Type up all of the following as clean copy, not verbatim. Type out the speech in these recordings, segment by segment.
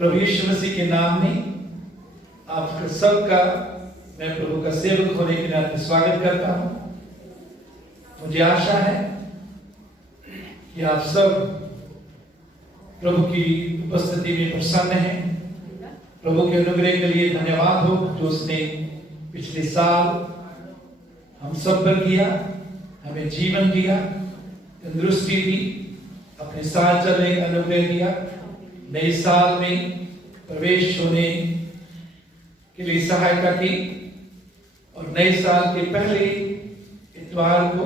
प्रभु यीशु मसीह के नाम में आप सबका मैं प्रभु का सेवक होने के नाते स्वागत करता हूं। मुझे आशा है कि आप सब प्रभु की उपस्थिति में प्रसन्न हैं। प्रभु के अनुग्रह के लिए धन्यवाद हो जो उसने पिछले साल हम सब पर किया, हमें जीवन दिया, तंदुरुस्ती दी, अपने साथ चलने का अनुग्रह दिया, नए साल में प्रवेश होने के लिए सहायता की और नए साल के पहले इतवार को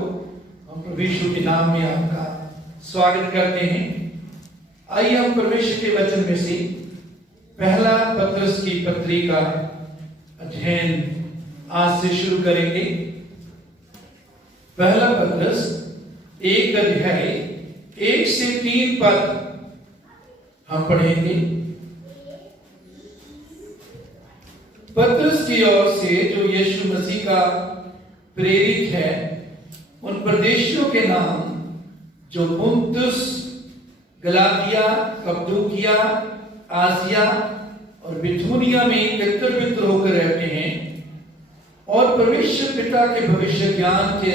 हम प्रभु यीशु के नाम में आपका स्वागत करते हैं। आइए हम परमेश्वर के वचन में से पहला पत्रस की पत्री का अध्ययन आज से शुरू करेंगे। पहला पत्रस 1 अध्याय 1 से 3 पद हम पढ़ेंगे। पत्रस की ओर से जो यीशु मसीह का प्रेरित है उन प्रदेशों के नाम जो पुन्तुस, गलातिया, कप्पदोकिया, आसिया और बिथुनिया में तितर-बितर होकर रहते हैं और परमेश्वर पिता के भविष्य ज्ञान के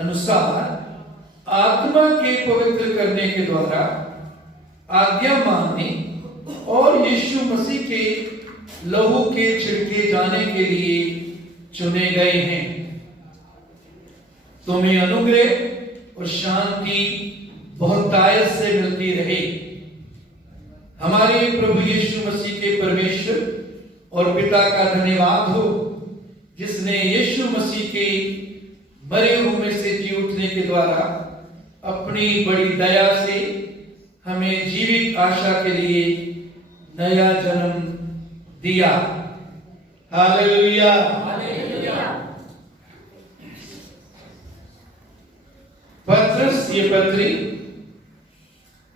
अनुसार आत्मा के पवित्र करने के द्वारा आज्ञा मानने और यीशु मसीह के लहू के छिड़के जाने के लिए चुने गए हैं। तुम्हें अनुग्रह और शांति बहुतायत से मिलती रहे। हमारे प्रभु यीशु मसीह के परमेश्वर और पिता का धन्यवाद हो जिसने यीशु मसीह के मरे हुए में से जी उठने के द्वारा अपनी बड़ी दया से हमें जीवित आशा के लिए नया जन्म दिया। हालेलुया। पत्रस ये पत्री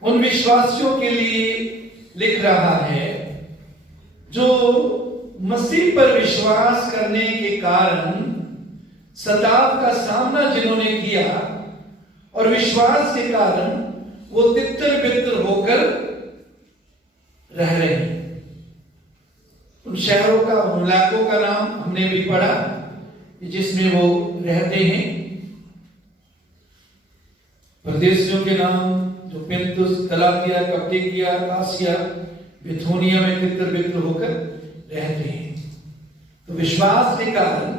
उन विश्वासियों के लिए लिख रहा है जो मसीह पर विश्वास करने के कारण सताव का सामना जिन्होंने किया और विश्वास के कारण वो तितर-बितर होकर रह रहे हैं। उन शहरों का, उन इलाकों का नाम हमने भी पढ़ा जिसमें वो रहते हैं। प्रदेशियों के नाम जो पुन्तुस, गलातिया, कप्पदोकिया, आसिया, बिथुनिया में तितर-बितर होकर रहते हैं। तो विश्वास के कारण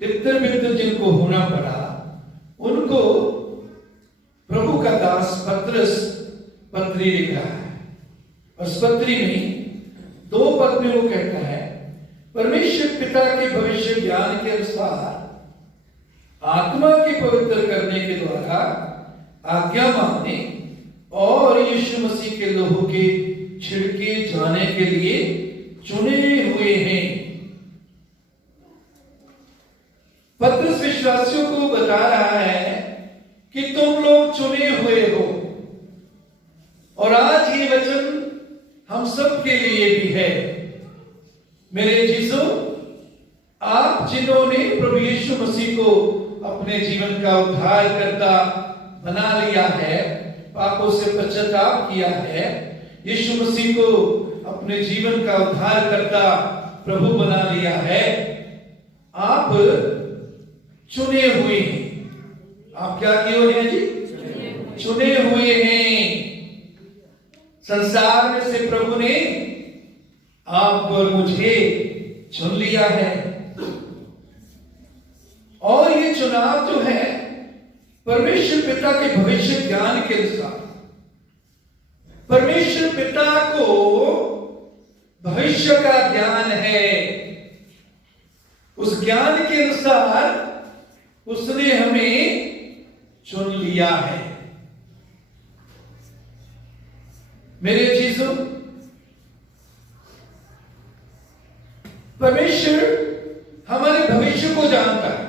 तितर-बितर जिनको होना पड़ा उनको प्रभु का दास पत्रस पत्री लिख रहा है और इस पत्री में 2 पद में वो कहता है परमेश्वर पिता के भविष्य ज्ञान के अनुसार आत्मा के पवित्र करने के द्वारा आज्ञा मानने और यीशु मसीह के लहू के छिड़के जाने के लिए चुने हुए हैं। पत्रस विश्वासियों को बता रहा है कि तुम लोग चुने हुए हो और आज ये वचन हम सब के लिए भी है। मेरे जीसो, आप जिन्होंने प्रभु यीशु मसीह को अपने जीवन का उद्धारकर्ता बना लिया है, पापों से पश्चाताप किया है, यीशु मसीह को अपने जीवन का उद्धारकर्ता प्रभु बना लिया है, आप चुने हुए हैं। आप क्या किए हुए हैं जी? चुने हुए हैं। संसार में से प्रभु ने आपको और मुझे चुन लिया है और ये चुनाव जो है परमेश्वर पिता के भविष्य ज्ञान के अनुसार, परमेश्वर पिता को भविष्य का ज्ञान है। उस ज्ञान के अनुसार उसने हमें चुन लिया है। मेरे चीजों, परमेश्वर हमारे भविष्य को जानता है।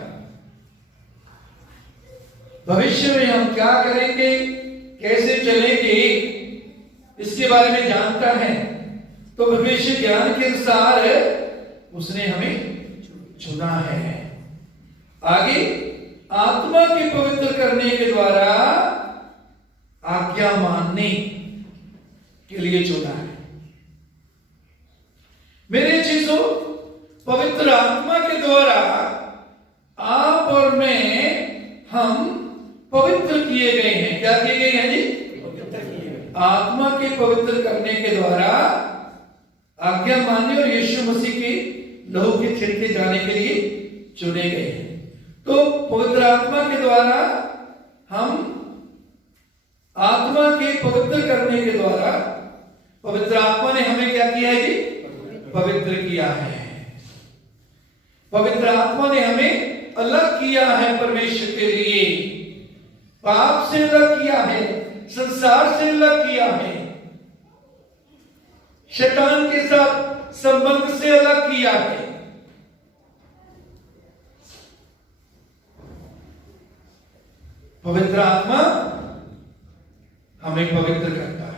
भविष्य में हम क्या करेंगे, कैसे चलेंगे, इसके बारे में जानता है। तो भविष्य ज्ञान के अनुसार उसने हमें चुना है। आगे आत्मा के पवित्र करने के द्वारा आज्ञा मानने के लिए चुना है। मेरे चीजों, पवित्र आत्मा के द्वारा आप और मैं, हम पवित्र किए गए हैं। क्या किए गए हैं जी? आत्मा के पवित्र करने के द्वारा आज्ञा मानने और यीशु मसीह के लहू के छिड़के जाने के लिए चुने गए हैं। तो पवित्र आत्मा के द्वारा हम, आत्मा के पवित्र करने के द्वारा पवित्र आत्मा ने हमें क्या किया है जी? पवित्र किया है। पवित्र आत्मा ने हमें अलग किया है परमेश्वर के लिए, पाप से अलग किया है, संसार से अलग किया है, शैतान के साथ संबंध से अलग किया है। पवित्र आत्मा हमें पवित्र करता है।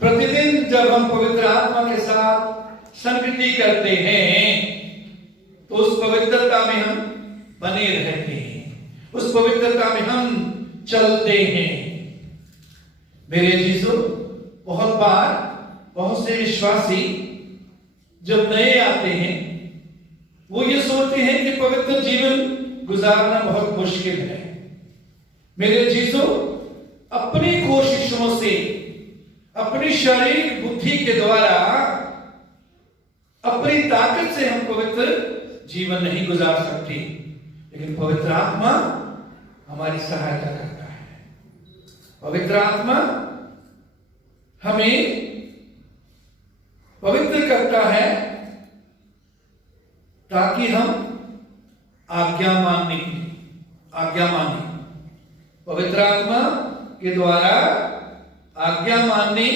प्रतिदिन जब हम पवित्र आत्मा के साथ संगति करते हैं तो उस पवित्रता में हम बने रहते हैं, उस पवित्रता में हम चलते हैं। मेरे जीसो, बहुत बार बहुत से विश्वासी जब नए आते हैं वो ये सोचते हैं कि पवित्र जीवन गुजारना बहुत मुश्किल है। मेरे जीसो, अपनी कोशिशों से, अपनी शारीरिक बुद्धि के द्वारा, अपनी ताकत से हम पवित्र जीवन नहीं गुजार सकते, लेकिन पवित्र आत्मा हमारी सहायता करता है। पवित्र आत्मा हमें पवित्र करता है ताकि हम आज्ञा माने। पवित्र आत्मा के द्वारा आज्ञा मानने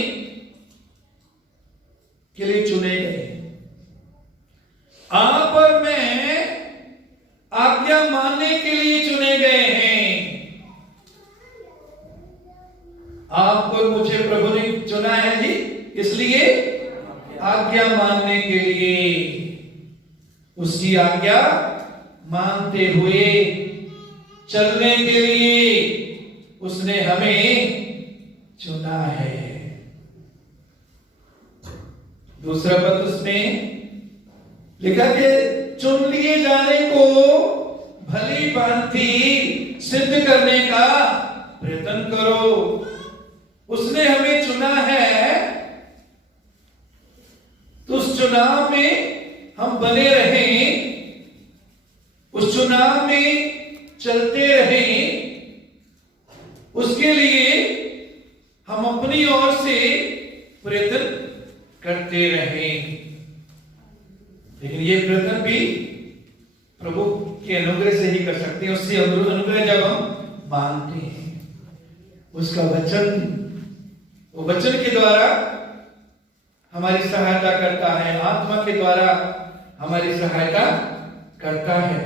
के लिए चुने गए। आप और मैं आज्ञा मानने के लिए चुने गए हैं। आप और मुझे प्रभु ने चुना है जी, इसलिए आज्ञा मानने के लिए, उसकी आज्ञा मानते हुए चलने के लिए उसने हमें चुना है। दूसरा पद उसमें लिखा कि चुन लिए जाने को भली भांति सिद्ध करने का प्रयत्न करो। उसने हमें चुना है तो उस चुनाव में हम बने रहें, उस चुनाव में चलते रहें, उसके लिए हम अपनी ओर से प्रयत्न करते रहें। लेकिन ये प्रयत्न भी प्रभु के अनुग्रह से ही कर सकते हैं। उससे अनुग्रह जब हम मानते हैं, उसका वचन, वो वचन के द्वारा हमारी सहायता करता है, आत्मा के द्वारा हमारी सहायता करता है।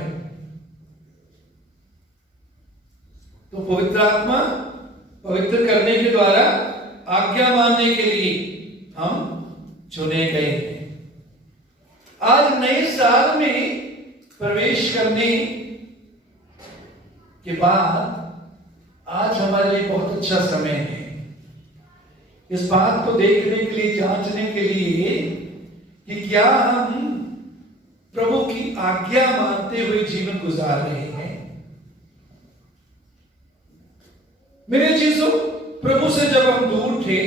तो पवित्र आत्मा पवित्र करने के द्वारा आज्ञा मानने के लिए हम चुने गए हैं। आज नए साल में प्रवेश करने के बाद आज हमारे लिए बहुत अच्छा समय है इस बात को देखने के लिए, जांचने के लिए कि क्या हम प्रभु की आज्ञा मानते हुए जीवन गुजार रहे हैं। मेरे चीजों, प्रभु से जब हम दूर थे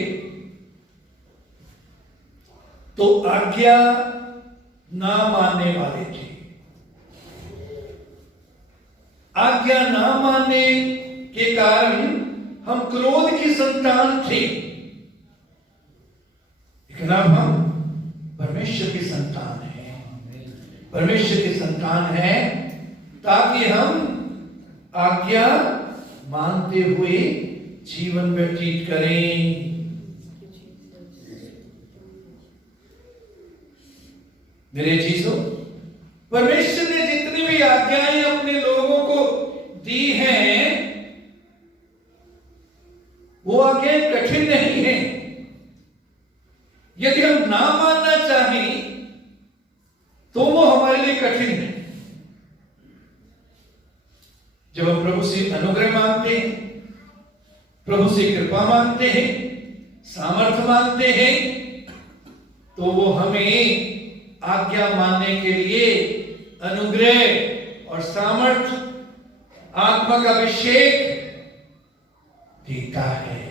तो आज्ञा ना मानने वाले थे। आज्ञा ना मानने के कारण हम क्रोध की संतान थे, लेकिन अब हम परमेश्वर की संतान हैं। परमेश्वर की संतान है ताकि हम आज्ञा मानते हुए जीवन व्यतीत करें। मेरे चीजों, परमेश्वर ने जितनी भी आज्ञाएं अपने लोगों को दी हैं, वो आज्ञाएं कठिन नहीं है। यदि हम ना मानना चाहें तो वो हमारे लिए कठिन है। जब हम प्रभु से अनुग्रह मांगते हैं, प्रभु से कृपा मांगते हैं, सामर्थ्य मांगते हैं, तो वो हमें आज्ञा मानने के लिए अनुग्रह और सामर्थ्य, आत्मा का अभिषेक देता है।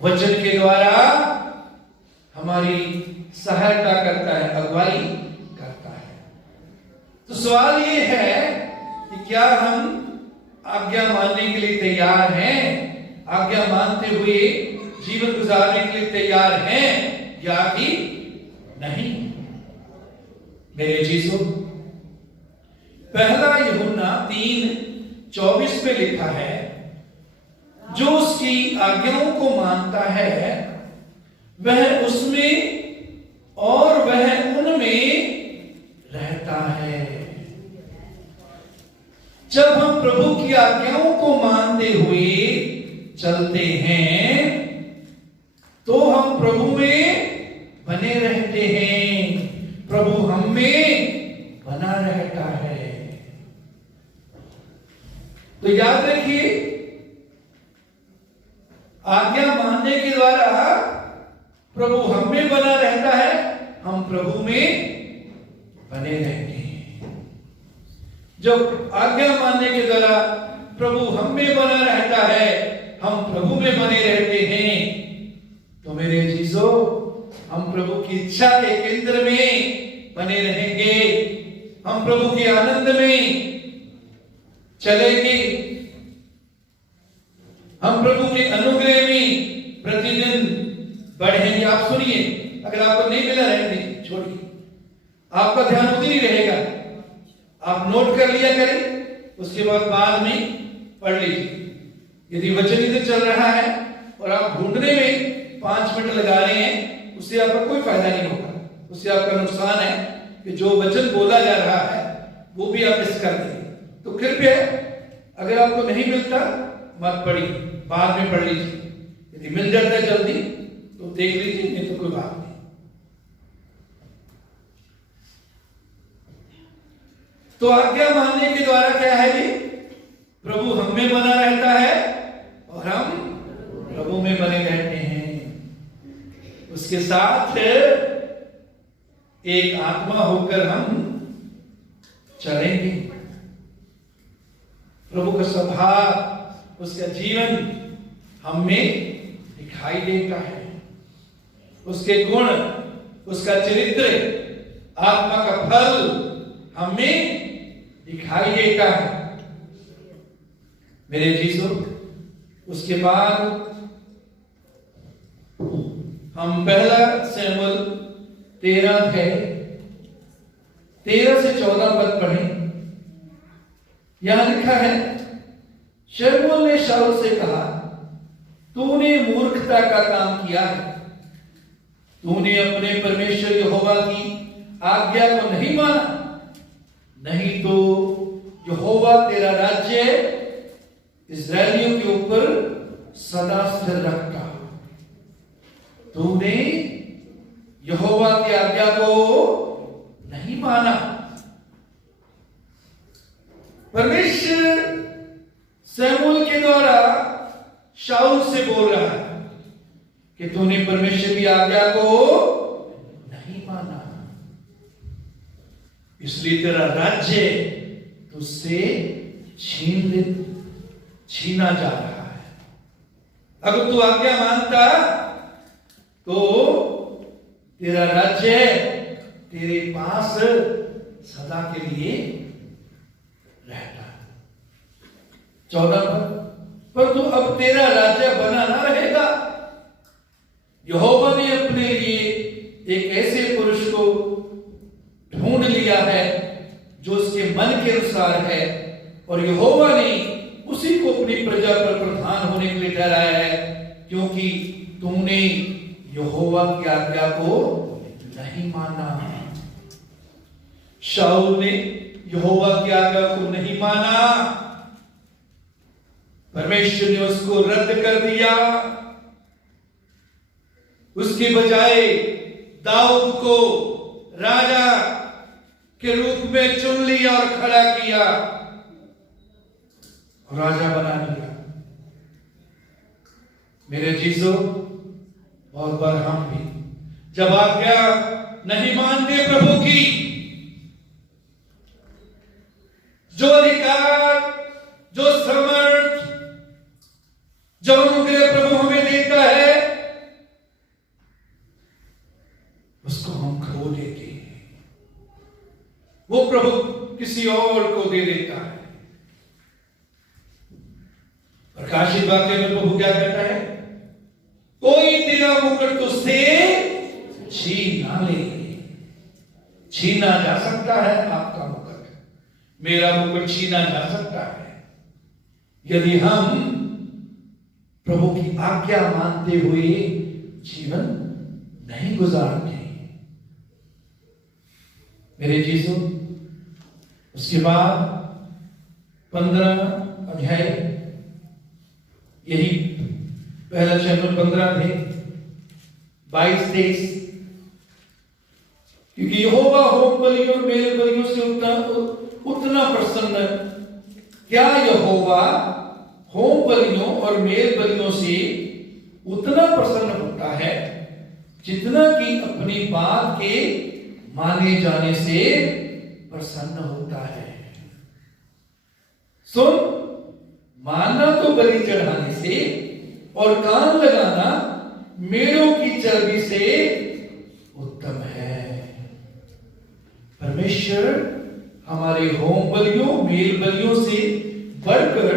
वचन के द्वारा हमारी सहायता करता है, अगुवाई करता है। तो सवाल ये है कि क्या हम आज्ञा मानने के लिए तैयार हैं? आज्ञा मानते हुए जीवन गुजारने के लिए तैयार हैं या कि नहीं? मेरे चीजों, पहला यूहन्ना 3:24 में लिखा है, जो उसकी आज्ञाओं को मानता है वह उसमें और वह उनमें रहता है। जब हम प्रभु की आज्ञाओं को मानते हुए चलते हैं तो हम प्रभु में बने रहते हैं, प्रभु हम में बना रहता है। तो याद रखिए, आज्ञा मानने के द्वारा प्रभु हम में बना रहता है, हम प्रभु में बने रहते हैं। जब आज्ञा मानने के द्वारा प्रभु हम में बना रहता है, हम प्रभु में बने रहते हैं, तो मेरे चीजों, हम प्रभु की इच्छा के केंद्र में बने रहेंगे, हम प्रभु के आनंद में चलेंगे, हम प्रभु के अनुग्रह में प्रतिदिन बढ़ेंगे। आप सुनिए, अगर आपको नहीं मिला रहने छोड़िए, आपका ध्यान उधर ही रहेगा। आप नोट कर लिया करें, उसके बाद में पढ़ लीजिए। यदि वचन इधर चल रहा है और आप ढूंढने में 5 मिनट लगा रहे हैं, उससे आपका कोई फायदा नहीं होगा। उससे आपका नुकसान है कि जो वचन बोला जा रहा है वो भी आप मिस कर देंगे। तो कृपया, अगर आपको नहीं मिलता मत पढ़िए, बाद में पढ़ लीजिए। यदि मिल जाता है जल्दी तो देख लीजिए, नहीं तो कोई बात नहीं। तो आज्ञा मानने के द्वारा क्या है जी? प्रभु हम में बना रहता है और हम प्रभु में बने रहते हैं। उसके साथ एक आत्मा होकर हम चलेंगे। प्रभु का स्वभाव, उसका जीवन हम में दिखाई देता है। उसके गुण, उसका चरित्र, आत्मा का फल हमें दिखाई देता है। मेरे चीजों, उसके बाद हम पहला शमूएल 13 से 14 पद पढ़ें। यहां लिखा है, शमूएल ने शाऊल से कहा, तूने मूर्खता का काम किया है। तूने अपने परमेश्वर यहोवा की आज्ञा को नहीं माना, नहीं तो यहोवा तेरा राज्य इस्राएलियों के ऊपर सदा स्थिर रखता। तूने यहोवा की आज्ञा को नहीं माना। परमेश्वर शमूएल के द्वारा शाऊल से बोल रहा है कि तूने परमेश्वर की आज्ञा को नहीं माना, इसलिए तेरा राज्य तुझसे छीना जा रहा है। अगर तू आज्ञा मानता तो तेरा राज्य तेरे पास सदा के लिए रहता। 14 पर तू अब तेरा राज्य बना ना रहेगा। यहोवा ने अपने लिए एक ऐसे पुरुष को ढूंढ लिया है जो उसके मन के अनुसार है, और यहोवा ने उसी को अपनी प्रजा पर प्रधान होने के लिए ठहराया है, क्योंकि तुमने यहोवा की आज्ञा को नहीं माना। शाऊल ने यहोवा की आज्ञा को नहीं माना, परमेश्वर ने उसको रद्द कर दिया। उसके बजाय दाऊद को राजा के रूप में चुन लिया और खड़ा किया, राजा बना लिया। मेरे चीजों, बहुत बार हम भी जब आज्ञा नहीं मानते प्रभु की, जो अधिकार, जो समर्थ, जो अनुग्रह प्रभु हमें देता है, उसको हम खो देते हैं। वो प्रभु किसी और को दे देता है। प्रकाशित वाक्य में प्रभु क्या कहता है? कोई तेरा मुकुट तुझसे छीन ना ले। छीना जा सकता है आपका मुकुट, मेरा मुकुट छीना जा सकता है यदि हम प्रभु की आज्ञा मानते हुए जीवन नहीं गुजारते। मेरे जीसू, उसके बाद 15 अध्याय, यही पहला चैप्टर 15 थे 22-23, क्योंकि यहोवा होम बलियों और मेल बलियों से उतना प्रसन्न, क्या यहोवा होम बलियों और मेल बलियों से उतना प्रसन्न होता है जितना कि अपनी बात के माने जाने से प्रसन्न होता है। सुन, मानना तो बलि चढ़ाने से और कान लगाना मेढ़ों की चर्बी से उत्तम है। परमेश्वर हमारे होम बलियों, मेल बलियों से बढ़कर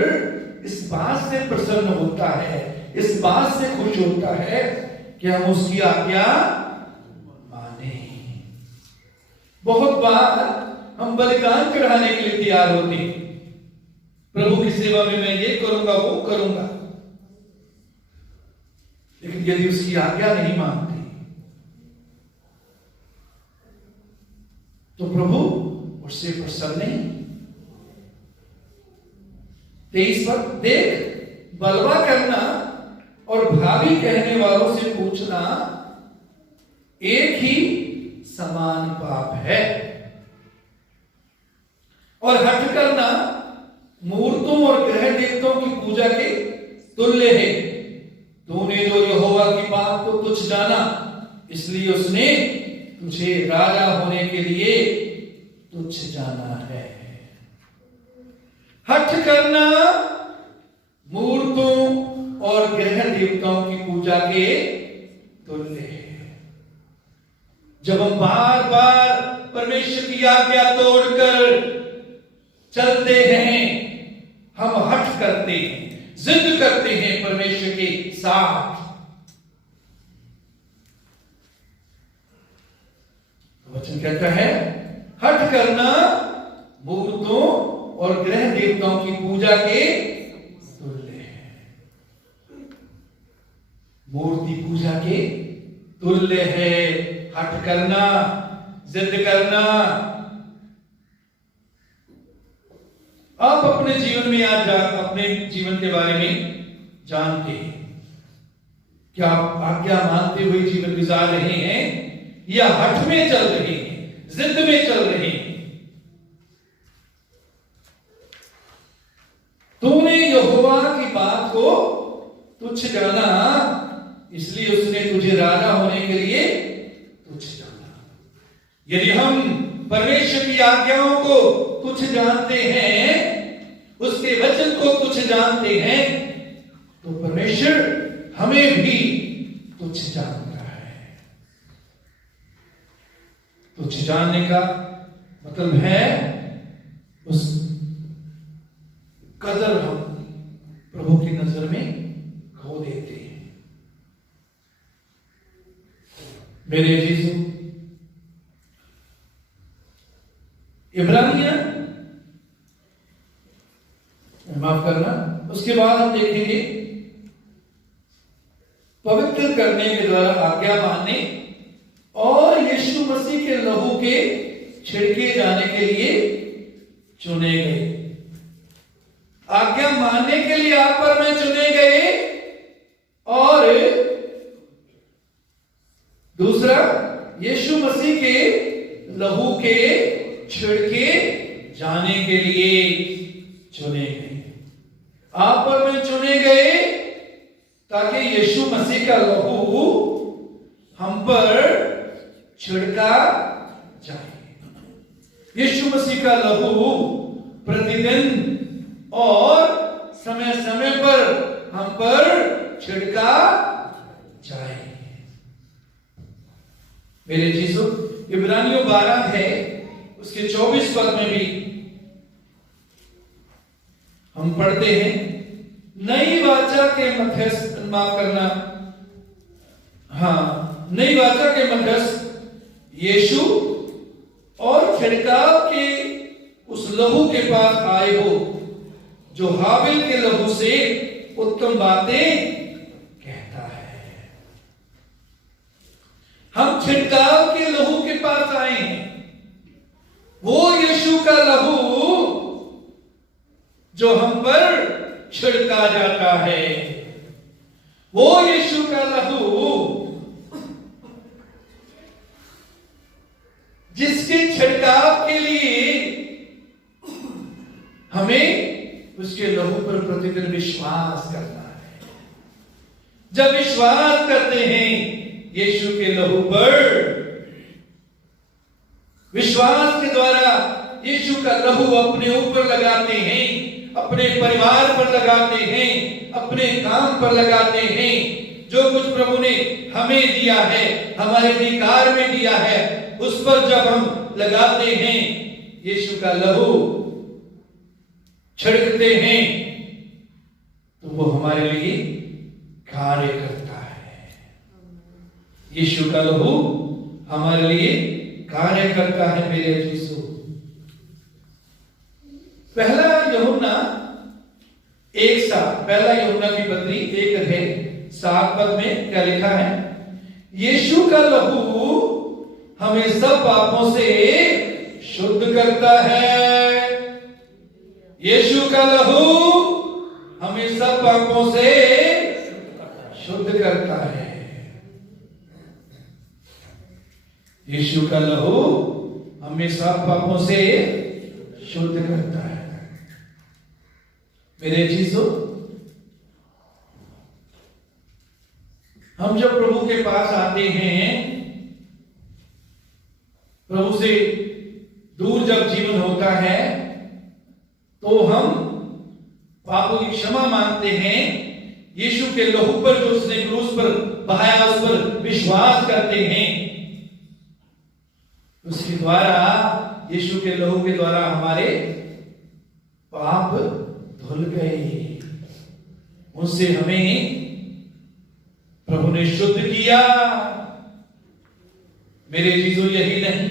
इस बात से प्रसन्न होता है, इस बात से खुश होता है कि हम उसकी आज्ञा माने। बहुत बार हम बलिदान चढ़ाने के लिए तैयार होते हैं, प्रभु की सेवा में मैं ये करूंगा, वो करूंगा, लेकिन यदि उसकी आज्ञा नहीं मानते तो प्रभु उससे प्रसन्न नहीं। 23 पर देख, बलवा करना और भावी कहने वालों से पूछना एक ही समान पाप है, और हठ करना मूर्तों और ग्रह देवताओं की पूजा के तुल्य है। तूने जो यहोवा की बात को तुच्छ जाना, इसलिए उसने तुझे राजा होने के लिए तुच्छ जाना है। हठ करना मूर्तों और ग्रह देवताओं की पूजा के तुल्य है। जब हम बार बार परमेश्वर की आज्ञा तोड़कर चलते हैं, हम हठ करते हैं, जिद करते हैं परमेश्वर के साथ। वचन कहता है हठ करना मूर्तों और ग्रह देवताओं की पूजा के तुल्य है। मूर्ति पूजा के तुल्य है हठ करना, जिद करना। आप अपने जीवन में आज अपने जीवन के बारे में जानते हैं, क्या आप आज्ञा मानते हुए जीवन गुजार रहे हैं या हठ में चल रहे हैं, जिद में चल रहे हैं? तूने यहोवा की बात को तुच्छ जाना, इसलिए उसने तुझे राजा होने के लिए तुच्छ जाना। यदि हम परमेश्वर की आज्ञाओं को तुच्छ जानते हैं, उसके वचन को तुच्छ जानते हैं, तो परमेश्वर हमें भी तुच्छ जानता है। तुच्छ जानने का मतलब है उस कदर हम प्रभु की नजर में खो देते हैं। मेरे यीशु, इब्रानिया, माफ करना, उसके बाद हम देखेंगे पवित्र करने के द्वारा आज्ञा मानने और यीशु मसीह के लहू के छिड़के जाने के लिए चुने गए। आज्ञा मानने के लिए आप पर मैं चुने गए, और दूसरा यीशु मसीह के लहू के छिड़के जाने के लिए चुने गए। आप पर मैं चुने गए ताकि यीशु मसीह का लहू हम पर छिड़का जाए। यीशु मसीह का लहू प्रतिदिन और समय समय पर हम पर छिड़का जाए। मेरे चीजों, इब्रानियों 12 है, उसके 24 पद में भी हम पढ़ते हैं, नई वाचा के मध्यस्थ, माफ करना, नई वाचा के मध्यस्थ यीशु और छिड़काव के उस लहू के पास आए हो जो हाबिल के लहू से उत्तम बातें कहता है। हम छिड़काव के लहू के पास आए हैं, वो यीशु का लहू जो हम पर छिड़का जाता है, वो यीशु का लहू जिसके छिड़काव के लिए हमें उसके लहू पर प्रतिदिन विश्वास करना है। जब विश्वास करते हैं यीशु के लहू पर, विश्वास के द्वारा यीशु का लहू अपने ऊपर लगाते हैं, अपने परिवार पर लगाते हैं, अपने काम पर लगाते हैं, जो कुछ प्रभु ने हमें दिया है, हमारे अधिकार में दिया है, उस पर जब हम लगाते हैं, यीशु का लहू छिड़कते हैं, तो वो हमारे लिए कार्य करता है। यीशु का लहू हमारे लिए कार्य करता है। मेरे यीशु, पहला यूहन्ना 1:7, पहला यूहन्ना की पत्री 1:7 पद में क्या लिखा है? यीशु का लहू हमें सब पापों से शुद्ध करता है। यीशु का लहू हमें सब पापों से शुद्ध करता है। यीशु का लहू हमें सब पापों से शुद्ध करता है। मेरे चीजों, हम जब प्रभु के पास आते हैं, प्रभु से दूर जब जीवन होता है, तो हम पापों की क्षमा मांगते हैं। यीशु के लहू पर जो उसने क्रूस पर बहाया, उस पर विश्वास करते हैं, उसके द्वारा, यीशु के लहू के द्वारा हमारे पाप धुल गए। उससे हमें प्रभु ने शुद्ध किया। मेरे चीजों, यही नहीं,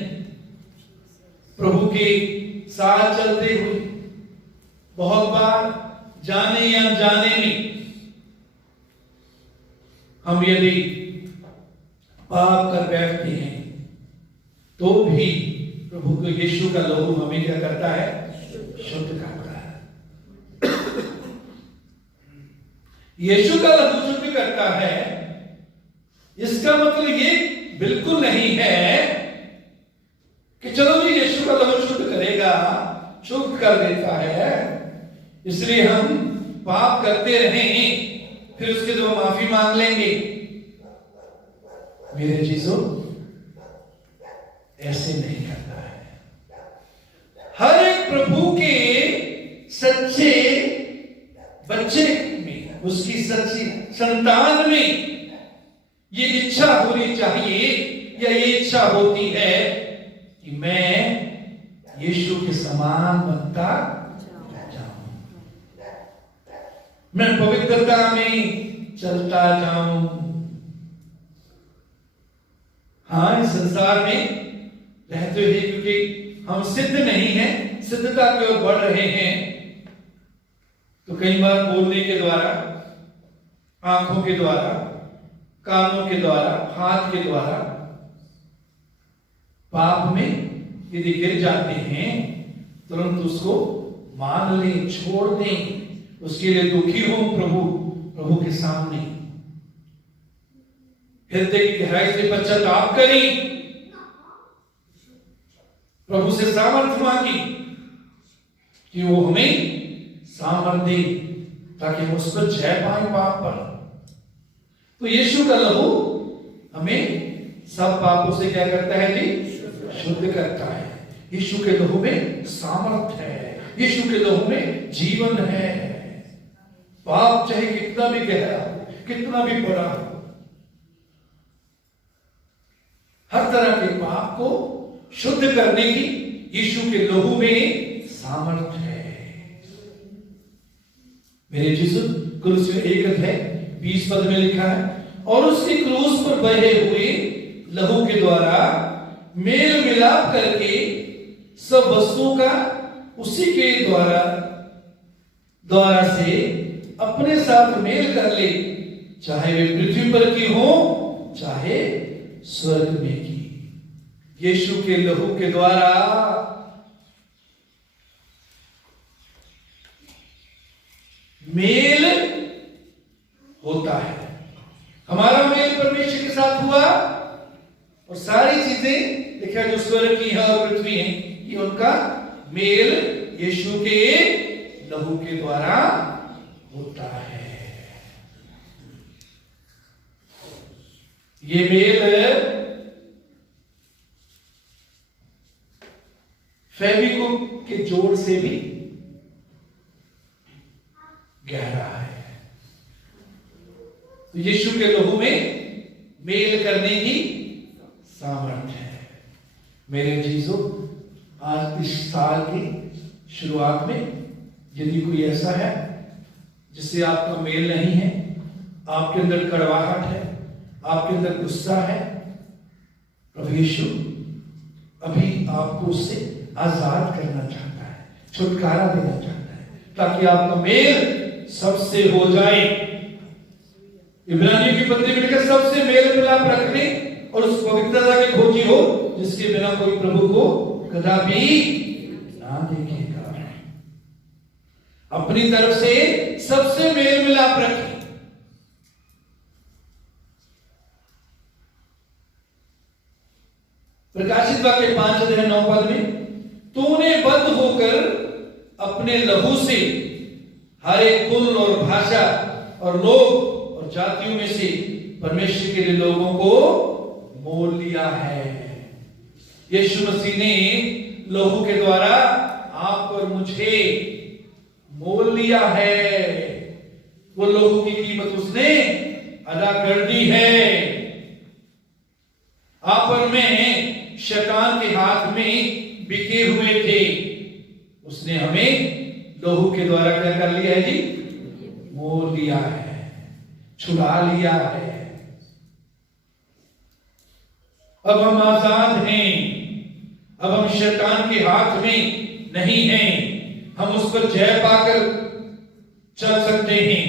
प्रभु के साथ चलते हुए बहुत बार जाने या अनजाने में हम यदि पाप कर बैठते हैं, तो भी प्रभु को यीशु का लहू हमें क्या करता है? शुद्ध करता है। यीशु का लहू शुद्ध करता है, इसका मतलब ये बिल्कुल नहीं है कि चलो जी यीशु का लहू शुद्ध करेगा, शुद्ध कर देता है, इसलिए हम पाप करते रहें, फिर उसके लिए माफी मांग लेंगे। मेरे चीजों, ऐसे नहीं करता है। हर एक प्रभु के सच्चे बच्चे में, उसकी सच्ची संतान में ये इच्छा होनी चाहिए, या ये इच्छा होती है कि मैं यीशु के समान बनता जाऊं, मैं पवित्रता में चलता जाऊं। हाँ, इस संसार में रहते हुए, क्योंकि हम सिद्ध नहीं हैं, सिद्धता की ओर बढ़ रहे हैं, तो कई बार बोलने के द्वारा, आंखों के द्वारा, कानों के द्वारा, हाथ के द्वारा पाप में यदि गिर जाते हैं, तुरंत उसको मान लें, छोड़ दें, उसके लिए दुखी हो प्रभु के सामने हृदय की गहराई से पश्चाताप करें, प्रभु से सामर्थ्य मांगी कि वो हमें सामर्थ्य दे, ताकि हम उस पर जय पाए पाप पर। तो यीशु का लहू हमें सब पापों से क्या करता है जी? शुद्ध करता है। यीशु के लहू में सामर्थ्य है, यीशु के लहू में जीवन है। पाप चाहे कितना भी गहरा हो, कितना भी बड़ा हो, हर तरह के पाप को शुद्ध करने की यीशु के लहू में सामर्थ्य है। मेरे यीशु कुलुस्सियों 1:20 में लिखा है, और उसके क्रूस पर बहे हुए लहू के द्वारा मेल मिलाप करके सब वस्तुओं का उसी के द्वारा से अपने साथ मेल कर ले, चाहे वे पृथ्वी पर की हो चाहे स्वर्ग में की। यीशु के लहू के द्वारा मेल होता है। हमारा मेल परमेश्वर के साथ हुआ, और सारी चीजें देखा जो स्वर्ग की है और पृथ्वी है, कि उनका मेल यीशु के लहू के द्वारा होता है। ये मेल फेविक्विक के जोड़ से भी गहरा है। तो यीशु के लहू में मेल करने की सामर्थ्य है। मेरे चीजों, आज इस साल की शुरुआत में यदि कोई ऐसा है जिससे आपका मेल नहीं है, आपके अंदर कड़वाहट है, आपके अंदर गुस्सा है, प्रभु यीशु अभी आपको उससे आजाद करना चाहता है, छुटकारा देना चाहता है, ताकि आपका मेल सबसे हो जाए। इब्रानियों की पत्री में लिखा, सबसे मेल मिलाप रखने और उस पवित्रता की खोजी हो जिसके बिना कोई प्रभु को कदापि ना देखेगा। अपनी तरफ से सबसे मेल मिलाप रखें। प्रकाशित वाक्य 5:9 में, तूने बद्ध होकर अपने लहू से हर एक कुल और भाषा और लोग और जातियों में से परमेश्वर के लिए लोगों को मोल लिया है। यीशु मसीह ने लहू के द्वारा आप और मुझे मोल लिया है। वो लहू की कीमत उसने अदा कर दी है। आप और मैं शैतान के हाथ में बिके हुए थे, उसने हमें लहू के द्वारा क्या कर लिया है जी? मोल लिया है, छुड़ा लिया है। अब हम आजाद हैं, अब हम शैतान के हाथ में नहीं हैं, हम उस पर जय पाकर चल सकते हैं।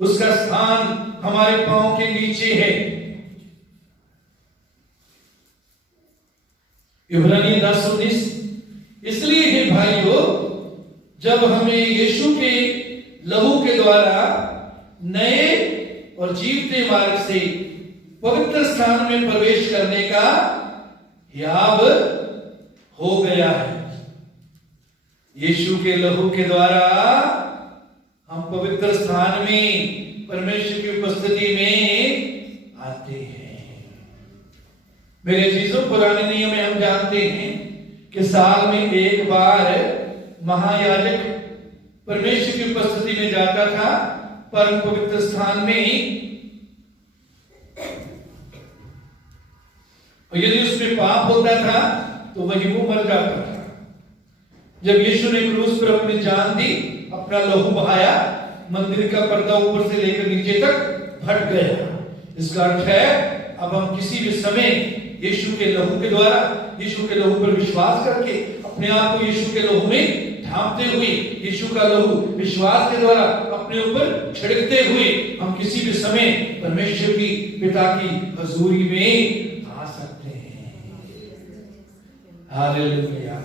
उसका स्थान हमारे पांव के नीचे है। इब्रानी 10:19, इसलिए हे भाइयों, जब हमें यीशु के लहू के द्वारा नए और जीवते मार्ग से पवित्र स्थान में प्रवेश करने का याब हो गया है। यीशु के लहू के द्वारा हम पवित्र स्थान में परमेश्वर की उपस्थिति में आते हैं। मेरे चीजों, पुराने नियम में हम जानते हैं कि साल में एक बार महायाजक परमेश्वर की उपस्थिति में जाता था, परम पवित्र स्थान में, और यदि उसमें पाप होता था तो वही वो मर जाता था। जब यीशु ने क्रूस पर अपनी जान दी, अपना लहू बहाया, मंदिर का पर्दा ऊपर से लेकर नीचे तक फट गया। इसका अर्थ है अब हम किसी भी समय यीशु के लहू के द्वारा, यीशु के लहू पर विश्वास करके अपने आप को यीशु के लहू में ढांपते हुए, यीशु का लहू विश्वास के द्वारा अपने ऊपर छिड़कते हुए, हम किसी भी समय परमेश्वर की पिता की हजूरी में आ सकते हैं। हालेलुया।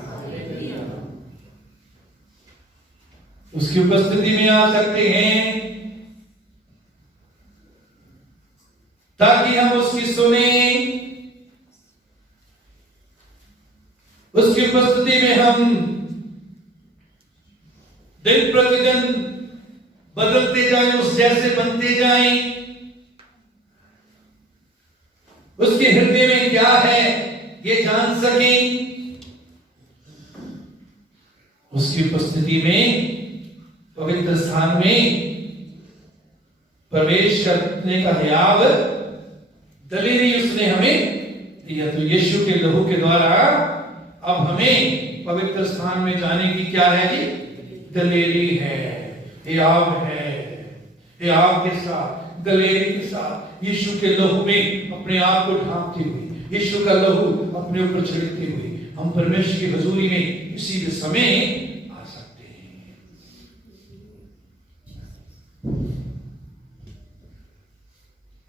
उसकी उपस्थिति में आ सकते हैं ताकि हम उसकी सुने, उसकी उपस्थिति में हम दिन प्रतिदिन बदलते जाएं, उस जैसे बनते जाएं। उसके हृदय में क्या है ये जान सकें। उसकी उपस्थिति में पवित्र स्थान में प्रवेश करने का हयाव दलेरी उसने हमें दिया। तो यीशु के लहू के द्वारा अब हमें पवित्र स्थान में जाने की क्या है जी? दलेरी है, हयाव है। हयाव के साथ, दलेरी के साथ यीशु के लहू में अपने आप को ढांपते हुए, यीशु का लहू अपने ऊपर छिड़कते हुए हम परमेश्वर की हजूरी में किसी भी समय आ सकते हैं।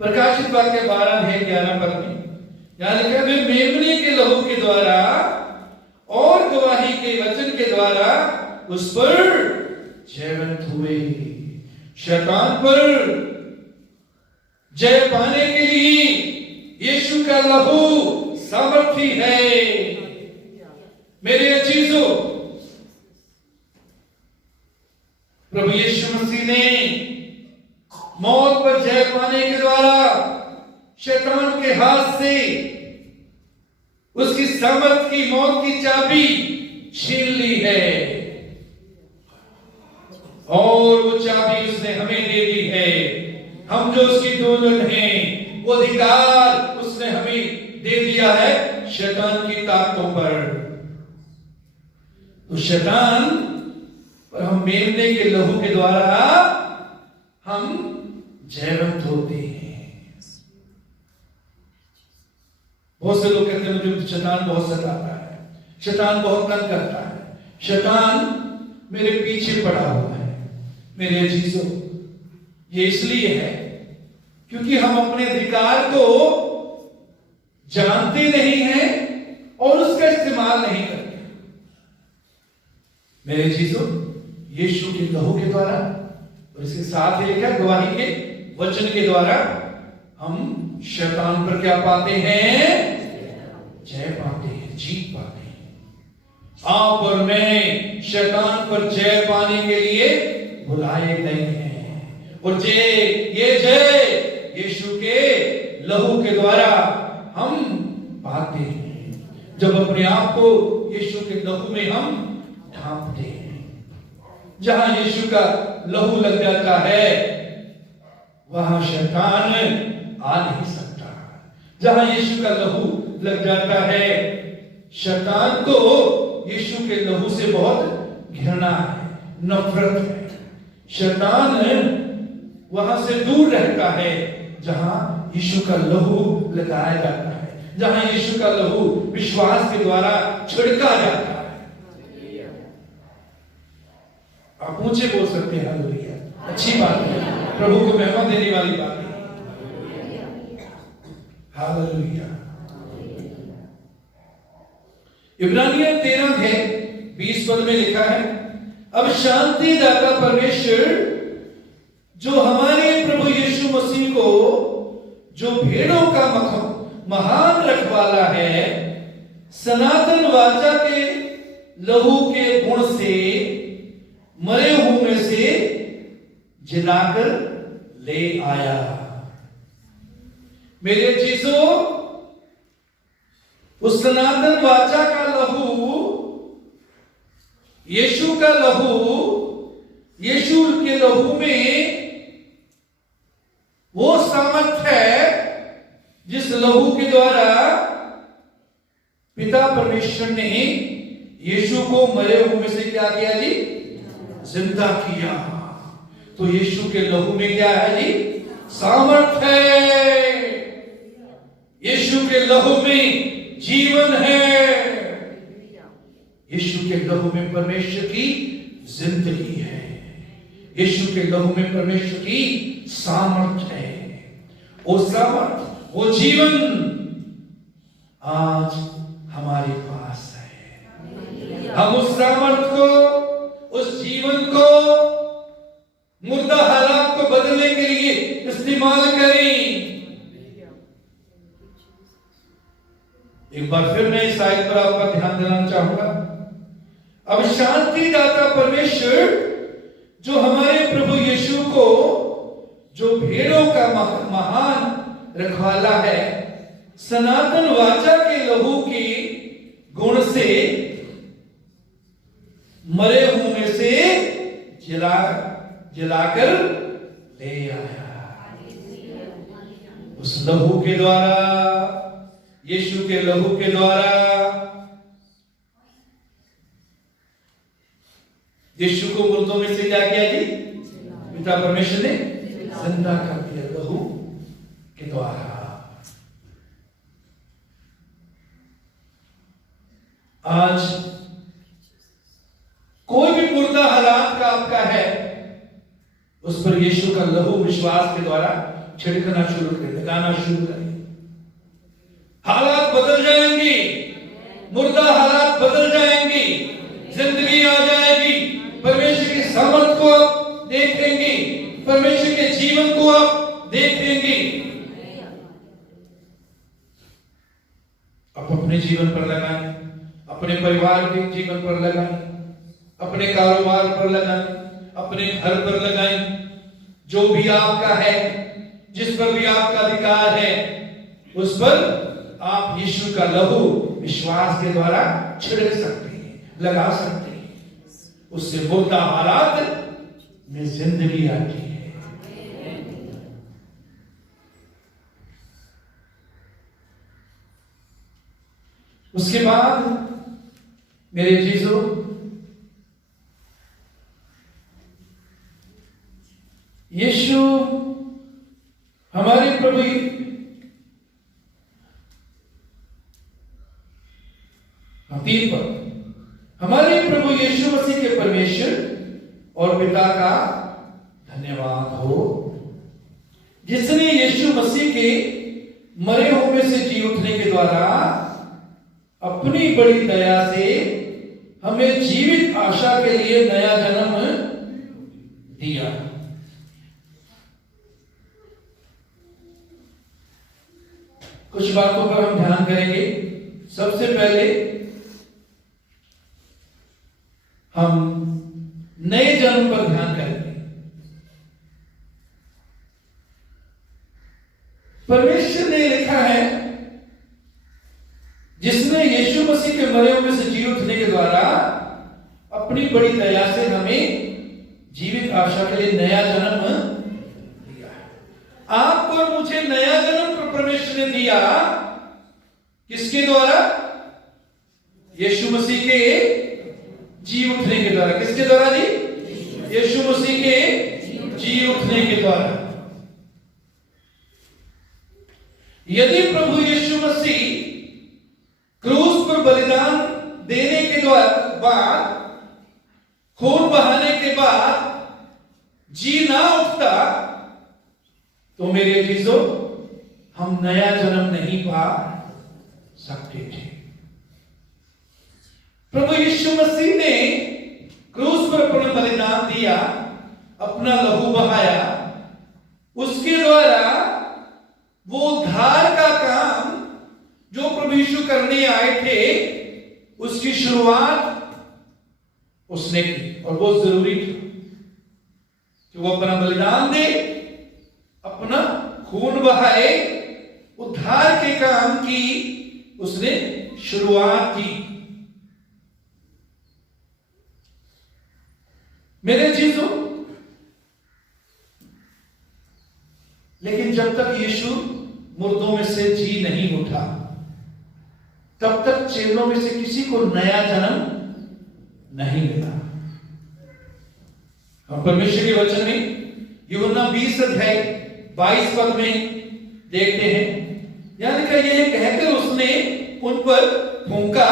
प्रकाशित वाक्य 12:11 पद में यहां लिखा है, मेमने के लहू के द्वारा और गवाही के वचन के द्वारा उस पर जयवंत हुए। शैतान पर जय पाने के लिए यीशु का लहू सामर्थी है। मेरे अजीजों, प्रभु यीशु मसीह ने मौत पर जय पाने के द्वारा शैतान के हाथ से उसकी सामर्थ की, मौत की चाबी छीन ली है और वो चाबी उसने हमें दे दी है। हम जो उसकी दुल्हन हैं, वो अधिकार उसने हमें दे दिया है शैतान की ताकतों पर। तो शैतान पर हम मेमने के लहू के द्वारा हम जयवंत होते हैं। बहुत से लोग कहते हैं मुझे शैतान बहुत सताता है, शैतान बहुत तंग करता है, शैतान मेरे पीछे पड़ा हुआ है। मेरे अजीजों, ये इसलिए है क्योंकि हम अपने अधिकार को जानते नहीं हैं और उसका इस्तेमाल नहीं करते। मेरे अजीजों, यीशु के लहू के द्वारा और इसके साथ ही लिखा गवाही के वचन के द्वारा हम शैतान पर क्या पाते हैं? जय पाते हैं, जीत पाते हैं। आप और मैं शैतान पर जय पाने के लिए बुलाए गए हैं और ये जय यीशु के लहू के द्वारा हम पाते हैं। जब अपने आप को यीशु के लहू में हम ढांपते हैं, जहां यीशु का लहू लग जाता है वहां शैतान आ नहीं सकता। जहां यीशु का लहू लग जाता है, शैतान को यीशु के लहू से बहुत घृणा है, नफरत है। शैतान वहां से दूर रहता है जहां यीशु का लहू लगाया जाता है, जहां यीशु का लहू विश्वास के द्वारा छिड़का जाता है। आप ऊंचे बोल सकते हैं हालेलुया, अच्छी बात है, प्रभु को महिमा देने वाली बात है। हालेलुया। इब्रानियों 13:20 पद में लिखा है, अब शांति दाता परमेश्वर जो हमारे प्रभु यीशु मसीह को, जो भेड़ों का महान रखवाला है, सनातन वाचा के लहू के गुण से मरे हुए में से जिलाकर ले आया। मेरे चीजों, उस सनातन वाचा का लहू, यीशु का लहू, यीशु के लहू में वो सामर्थ है जिस लहू के द्वारा पिता परमेश्वर ने यीशु को मरे हुए में से क्या किया जी? जिंदा किया। तो यीशु के लहू में क्या है जी? सामर्थ है। यीशु के लहू में जीवन है। यीशु के लहू में परमेश्वर की जिंदगी है। यीशु के लहू में परमेश्वर की सामर्थ है। वो सामर्थ, वो जीवन आज हमारे पास है। हम उस सामर्थ को, उस जीवन को मुर्दा हालात को बदलने के लिए इस्तेमाल करें। एक बार फिर मैं इस आयत पर आपका ध्यान दिलाना चाहूंगा। अब शांति दाता परमेश्वर जो हमारे प्रभु यीशु को, जो भेड़ों का महान रखवाला है, सनातन वाचा के लहू की गुण से मरे हुए में से जलाकर ले आया। उस लहू के द्वारा, यीशु के लहू के द्वारा यीशु को मुर्दों में से क्या किया जी? पिता परमेश्वर ने जिंदा कर दिया लहू के द्वारा। आज कोई भी मुर्दा हालात का आपका है, उस पर यीशु का लहू विश्वास के द्वारा छिड़कना शुरू करें, लगाना शुरू करें। हालात बदल जाएंगी, मुर्दा हालात बदल जाएंगी, जिंदगी आ जाएगी। परमेश्वर की सामर्थ को आप देखेंगे, परमेश्वर के जीवन को आप देखेंगे। आप अपने जीवन पर लगाएं, अपने परिवार के जीवन पर लगाएं, अपने कारोबार पर लगाएं, अपने घर पर लगाएं। जो भी आपका है, जिस पर भी आपका अधिकार है, उस पर आप यीशु का लहू विश्वास के द्वारा छिड़क सकते हैं, लगा सकते हैं। उससे मुर्दा हालात में जिंदगी आती है। उसके बाद मेरे चीजों, यीशु हमारे प्रभु तीन पर हमारे प्रभु यीशु मसीह के परमेश्वर और पिता का धन्यवाद हो, जिसने यीशु मसीह के मरे हुए से जी उठने के द्वारा अपनी बड़ी दया से हमें जीवित आशा के लिए नया जन्म दिया। कुछ बातों पर हम ध्यान करेंगे। सबसे पहले हम नए जन्म पर ध्यान करेंगे। परमेश्वर ने लिखा है, जिसने यीशु मसीह के मरे हुए से जी उठने के द्वारा अपनी बड़ी दया से हमें जीवित आशा के लिए नया जन्म दिया है। आपको और मुझे नया जन्म परमेश्वर ने दिया, किसके द्वारा? यीशु मसीह के जी उठने के द्वारा। किसके द्वारा जी? यीशु मसीह के जी उठने के द्वारा। यदि प्रभु यीशु मसीह क्रूस पर बलिदान देने के बाद, खून बहाने के बाद जी ना उठता, तो मेरे चीजों हम नया जन्म नहीं पा सकते थे। प्रभु यीशु मसीह ने क्रूस पर अपना बलिदान दिया, अपना लहू बहाया, उसके द्वारा वो उद्धार का काम जो प्रभु यीशु करने आए थे, उसकी शुरुआत उसने की। और वो जरूरी था कि वो अपना बलिदान दे, अपना खून बहाए, उद्धार के काम की उसने शुरुआत की। मेरे चीजों, लेकिन जब तक यीशु मुर्दों में से जी नहीं उठा, तब तक चेलों में से किसी को नया जन्म नहीं मिला। हम परमेश्वर के वचन में यूहन्ना 20 अध्याय 22 पद में देखते हैं, यहां लिखा यह कहकर उसने उन पर फूंका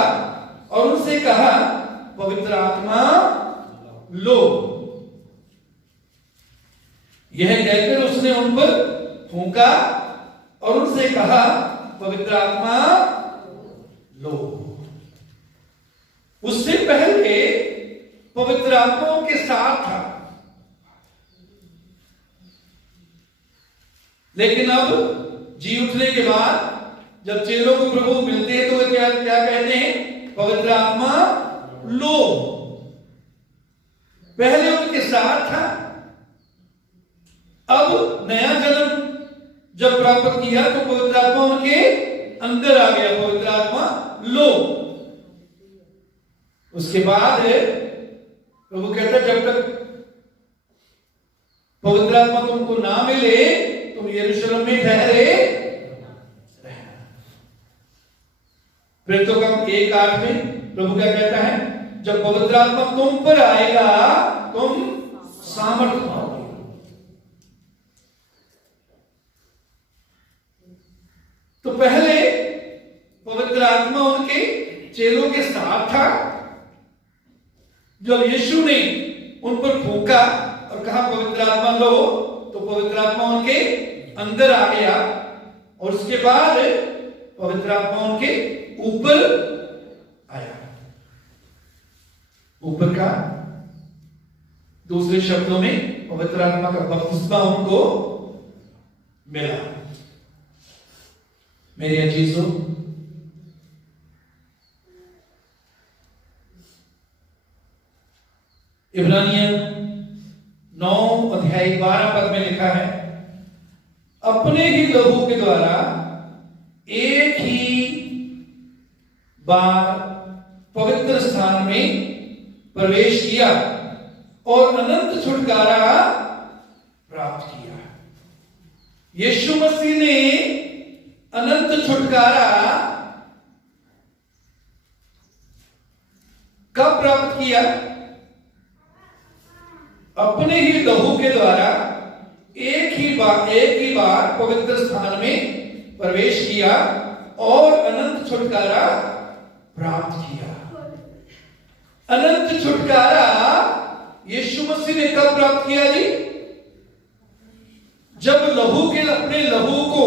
और उनसे कहा, पवित्र आत्मा लो। यह कहकर उसने उन पर फूंका और उनसे कहा, पवित्र आत्मा लो। उससे पहले पवित्र आत्माओं के साथ था, लेकिन अब जी उठने के बाद जब चेलों को प्रभु मिलते हैं तो वे क्या कहते हैं? पवित्र आत्मा लो। पहले उनके साथ था, अब नया जन्म जब प्राप्त किया तो पवित्र आत्मा उनके अंदर आ गया पवित्र आत्मा, लो। उसके बाद प्रभु कहता है जब तक पवित्र आत्मा तुमको ना मिले तुम यरूशलेम में ठहरे रहना। फिर तो कम 1:8 में प्रभु क्या कहता है, जब पवित्र आत्मा तुम पर आएगा तुम सामर्थ पाओगे। तो पहले पवित्र आत्मा उनके चेलों के साथ था। जब यीशु ने उन पर फूंका और कहा पवित्र आत्मा लो, तो पवित्र आत्मा उनके अंदर आ गया और उसके बाद पवित्र आत्मा उनके ऊपर आया। ऊपर का दूसरे शब्दों में पवित्र आत्मा का बपतिस्मा उनको मिला। मेरे अजीजों, इब्रानियन 9:12 में लिखा है, अपने ही लहू के द्वारा एक ही बार पवित्र स्थान में प्रवेश किया और अनंत छुटकारा प्राप्त किया। यीशु मसीह ने अनंत छुटकारा कब प्राप्त किया? अपने ही लहू के द्वारा एक ही बार पवित्र स्थान में प्रवेश किया और अनंत छुटकारा प्राप्त किया। अनंत छुटकारा यीशु मसीह ने कब प्राप्त किया जी? जब अपने लहू को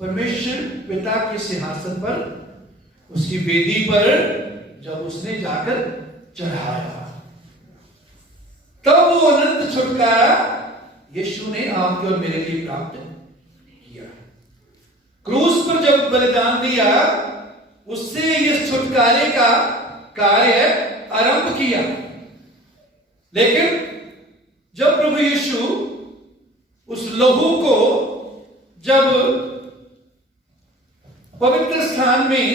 परमेश्वर पिता के सिंहासन पर, उसकी वेदी पर जब उसने जाकर चढ़ाया, तब वो अनंत छुटकारा यीशु ने आपके और मेरे लिए प्राप्त किया। क्रूस पर जब बलिदान दिया, उससे इस छुटकारे का कार्य आरंभ किया। लेकिन जब प्रभु यीशु उस लहू को जब पवित्र स्थान में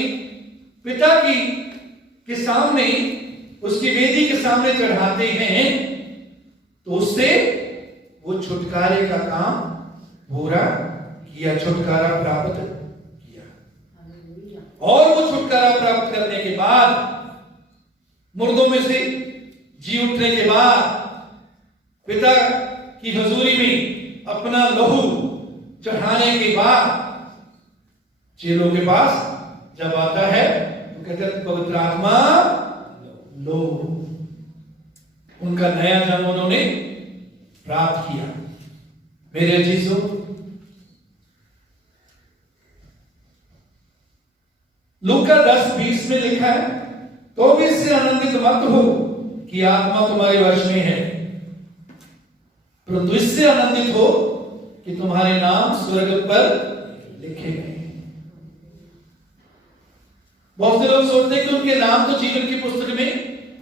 पिता के सामने, उसकी वेदी के सामने चढ़ाते हैं, तो उससे वो छुटकारे का काम पूरा किया, छुटकारा प्राप्त किया। और वो छुटकारा प्राप्त करने के बाद, मुर्दों में से जी उठने के बाद, पिता की हजूरी में अपना लहू चढ़ाने के बाद, चेलों के पास जब आता है तो कहते हैं पवित्र आत्मा लो। उनका नया जन्म उन्होंने प्राप्त किया। मेरे अजीजों, लूका 10:20 में लिखा है, तो भी इससे आनंदित मत हो कि आत्मा तुम्हारे वश में है, परंतु इससे आनंदित हो कि तुम्हारे नाम स्वर्ग पर लिखे गए। बहुत से लोग सोचते हैं कि उनके नाम तो जीवन की पुस्तक में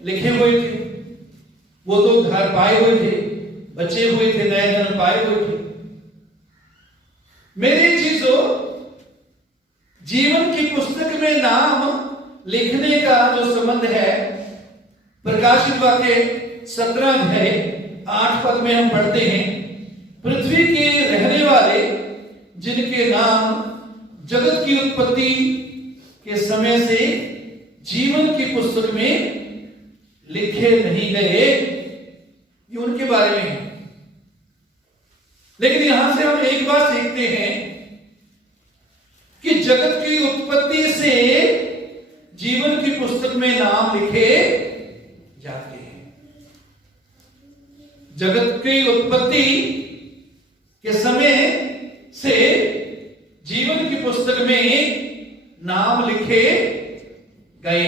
लिखे हुए थे, वो तो घर पाए हुए थे, बचे हुए थे, नए जन्म पाए हुए थे। मेरी चीजों, जीवन की पुस्तक में नाम लिखने का जो संबंध है, प्रकाशित वाक्य 17:8 में हम पढ़ते हैं, पृथ्वी के रहने वाले जिनके नाम जगत की उत्पत्ति के समय से जीवन की पुस्तक में लिखे नहीं गए, ये उनके बारे में है। लेकिन यहां से हम एक बात सीखते हैं कि जगत की उत्पत्ति से जीवन की पुस्तक में नाम लिखे जाते हैं। जगत की उत्पत्ति के समय से जीवन की पुस्तक में नाम लिखे गए।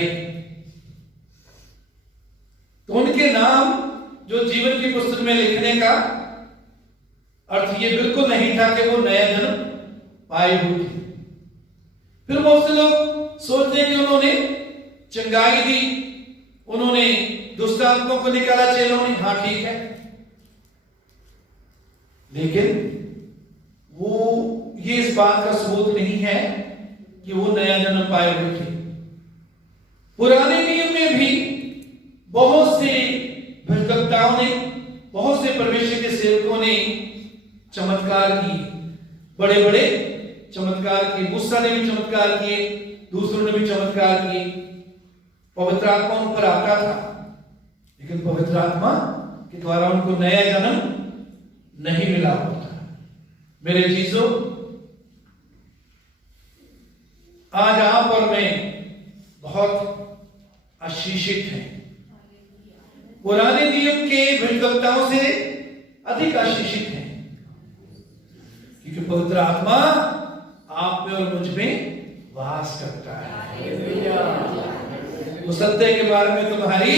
तो उनके नाम जो जीवन की पुस्तक में लिखने का अर्थ ये बिल्कुल नहीं था कि वो नया जन्म पाए हुए थे। फिर बहुत से लोग सोचते हैं कि उन्होंने चंगाई दी, उन्होंने दुष्ट आत्माओं को निकाला चेलों ने, हाँ ठीक है, लेकिन वो ये इस बात का सबूत नहीं है कि वो नया जन्म पाए हुए थे। पुराने नियम में भी बहुत से भक्तों ने, बहुत से परमेश्वर के सेवकों ने चमत्कार किए, बड़े बड़े चमत्कार किए। मूसा ने भी चमत्कार किए, दूसरों ने भी चमत्कार किए। पवित्र आत्मा उन पर आता था, लेकिन पवित्र आत्मा के द्वारा उनको नया जन्म नहीं मिला होता। मेरे चीजों, आज आप और मैं बहुत आशीषित हैं। पुराने नियम के भक्तों से अधिक आशीषित हैं, क्योंकि पवित्र आत्मा आप में और मुझ में वास करता है। वो सत्य के बारे में तुम्हारी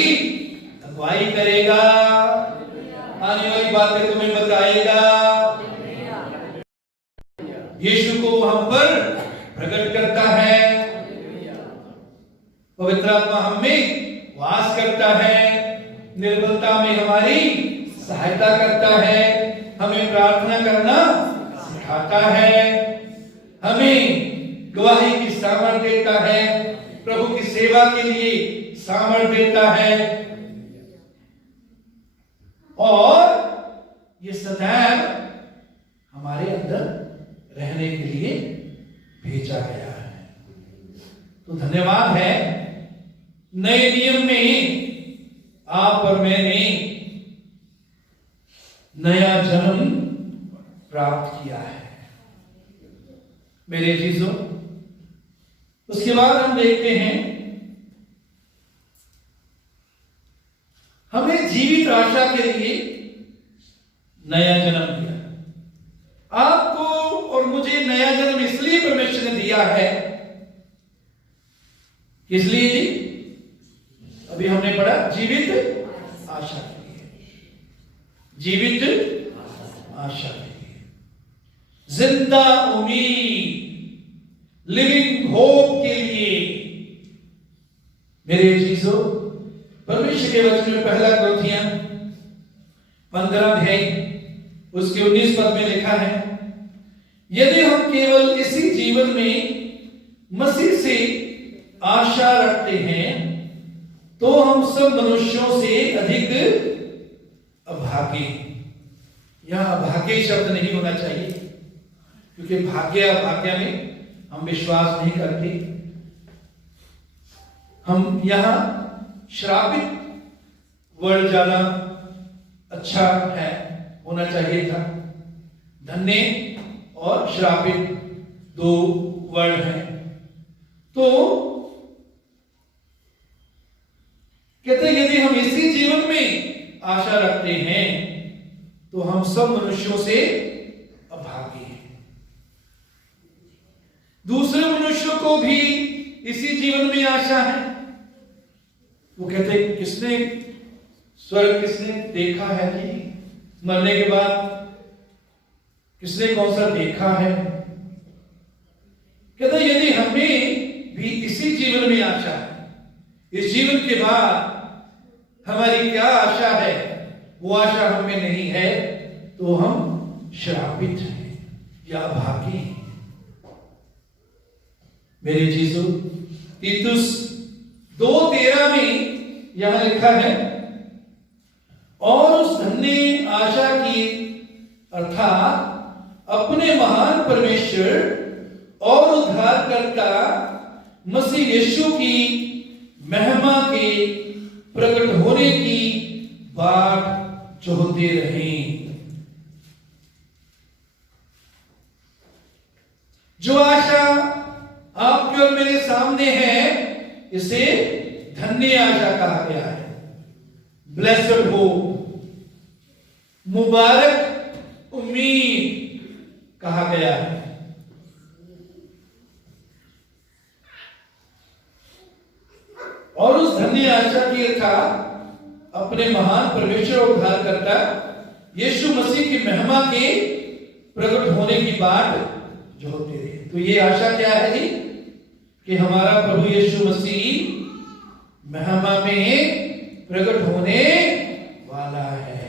अगुवाई करेगा, आने वाली बातें तुम्हें बताएगा, यीशु को हम पर प्रकट करता है। पवित्र आत्मा हम में वास करता है, निर्बलता में हमारी सहायता करता है, हमें प्रार्थना करना सिखाता है, हमें गवाही की सामर्थ्य देता है, प्रभु की सेवा के लिए सामर्थ्य देता है, और ये सदैव हमारे अंदर रहने के लिए भेजा गया है। तो धन्यवाद है, नए नियम में आप और मैंने नया जन्म प्राप्त किया है। मेरे चीजों, उसके बाद हम देखते हैं, हमें जीवित आशा के लिए नया जन्म दिया। आपको और मुझे नया जन्म इसलिए परमेश्वर ने दिया है, इसलिए जी अभी हमने पढ़ा, जीवित आशा के लिए, जीवित आशा के लिए, जिंदा उम्मीद, लिविंग होप के लिए। मेरे चीजों, परमेश्वर के वचन में पहला कुरिन्थियों 15 अध्याय उसके 19 पद में लिखा है, यदि हम केवल इसी जीवन में मसीह से आशा रखते हैं तो हम सब मनुष्यों से अधिक अभागे। यहां अभागे शब्द नहीं होना चाहिए, क्योंकि भाग्य अभाग्य में हम विश्वास नहीं करते। हम यहां श्रापित वर्ड ज्यादा अच्छा है, होना चाहिए था। धन्य और श्रापित दो वर्ड हैं। तो कहते हैं, यदि हम इसी जीवन में आशा रखते हैं तो हम सब मनुष्यों से अभागे हैं। दूसरे मनुष्यों को भी इसी जीवन में आशा है। वो कहते हैं, किसने स्वर्ग किसने देखा है जी, मरने के बाद किसने कौन सा देखा है। कहते हैं, यदि हमें भी इसी जीवन में आशा है, इस जीवन के बाद हमारी क्या आशा है, वो आशा हमें नहीं है, तो हम श्रापित हैं या अभागे हैं। मेरे चीजों, तीतुस 2:13 में यहां लिखा है, और उस धन्य आशा की अर्थात अपने महान परमेश्वर और उद्धारकर्ता मसीह यीशु की महिमा के प्रकट होने की बाट जोहते रहें। जो आशा आपके और मेरे सामने है, इसे धन्य आशा कहा गया है, ब्लेस्ड होप, मुबारक उम्मीद कहा गया है। और उस धन्य आशा की था अपने महान परमेश्वर और उद्धारकर्ता यीशु मसीह की महिमा के प्रकट होने की बात जो होती रही। तो ये आशा क्या है जी, कि हमारा प्रभु यीशु मसीह महिमा में प्रकट होने वाला है,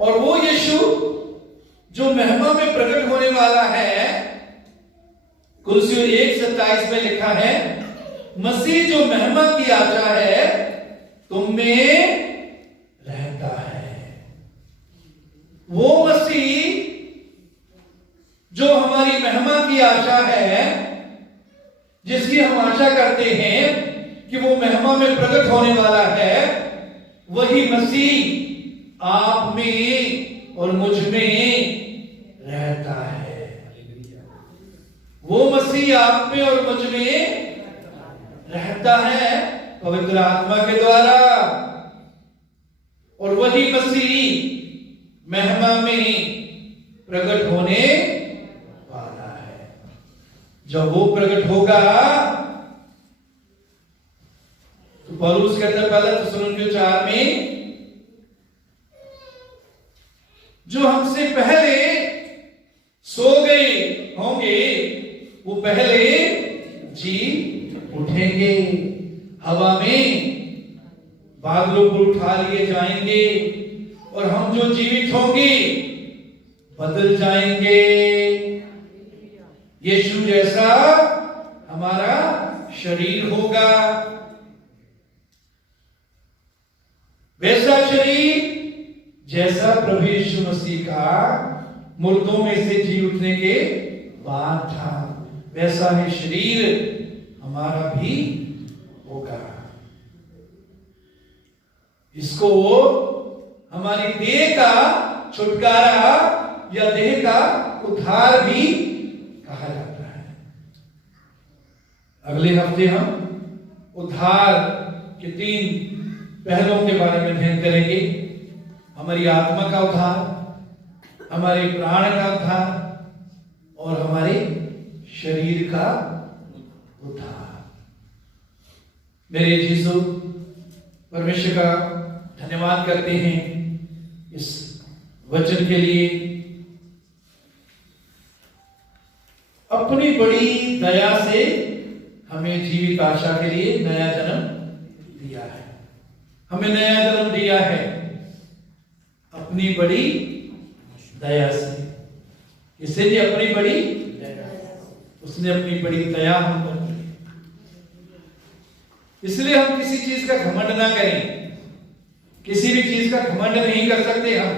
और वो यीशु जो महिमा में प्रकट होने वाला है। कुलसियों 1:27 में लिखा है, मसीह जो महिमा की आशा है तुम में रहता है। वो मसीह जो हमारी महिमा की आशा है, जिसकी हम आशा करते हैं कि वो महिमा में प्रकट होने वाला है, वही मसीह आप में और मुझ में रहता है। वो मसीह आप में और मुझ में रहता है पवित्र आत्मा के द्वारा, और वही मसीह महिमा में प्रकट होने वाला है। जब वो प्रकट होगा तो पौलुस कहता है पहला थिस्सलुनीकियों 4 में, जो हमसे पहले सो गए होंगे वो पहले जी उठेंगे, हवा में बादलों पर उठा लिए जाएंगे, और हम जो जीवित होंगे बदल जाएंगे। यीशु जैसा हमारा शरीर होगा, वैसा शरीर जैसा प्रभु यीशु मसीह का मुर्दों में से जी उठने के बाद था, वैसा ही शरीर हमारा भी होगा। इसको हमारी देह का छुटकारा या देह का उद्धार भी कहा जाता है। अगले हफ्ते हम उद्धार के 3 पहलुओं के बारे में अध्ययन करेंगे। हमारी आत्मा का उद्धार, हमारे प्राण का उद्धार और हमारे शरीर का उद्धार। मेरे यीशु परमेश्वर का धन्यवाद करते हैं इस वचन के लिए। अपनी बड़ी दया से हमें जीवित आशा के लिए नया जन्म दिया है। हमें नया जन्म दिया है अपनी बड़ी दया से। किससे भी अपनी बड़ी, उसने अपनी बड़ी दया हम पर की। इसलिए हम किसी चीज का घमंड ना करें, किसी भी चीज का घमंड नहीं कर सकते हम।